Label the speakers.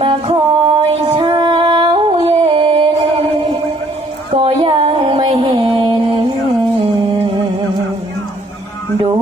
Speaker 1: มาคอยเช้าเย็น ก็ยังไม่เห็นดู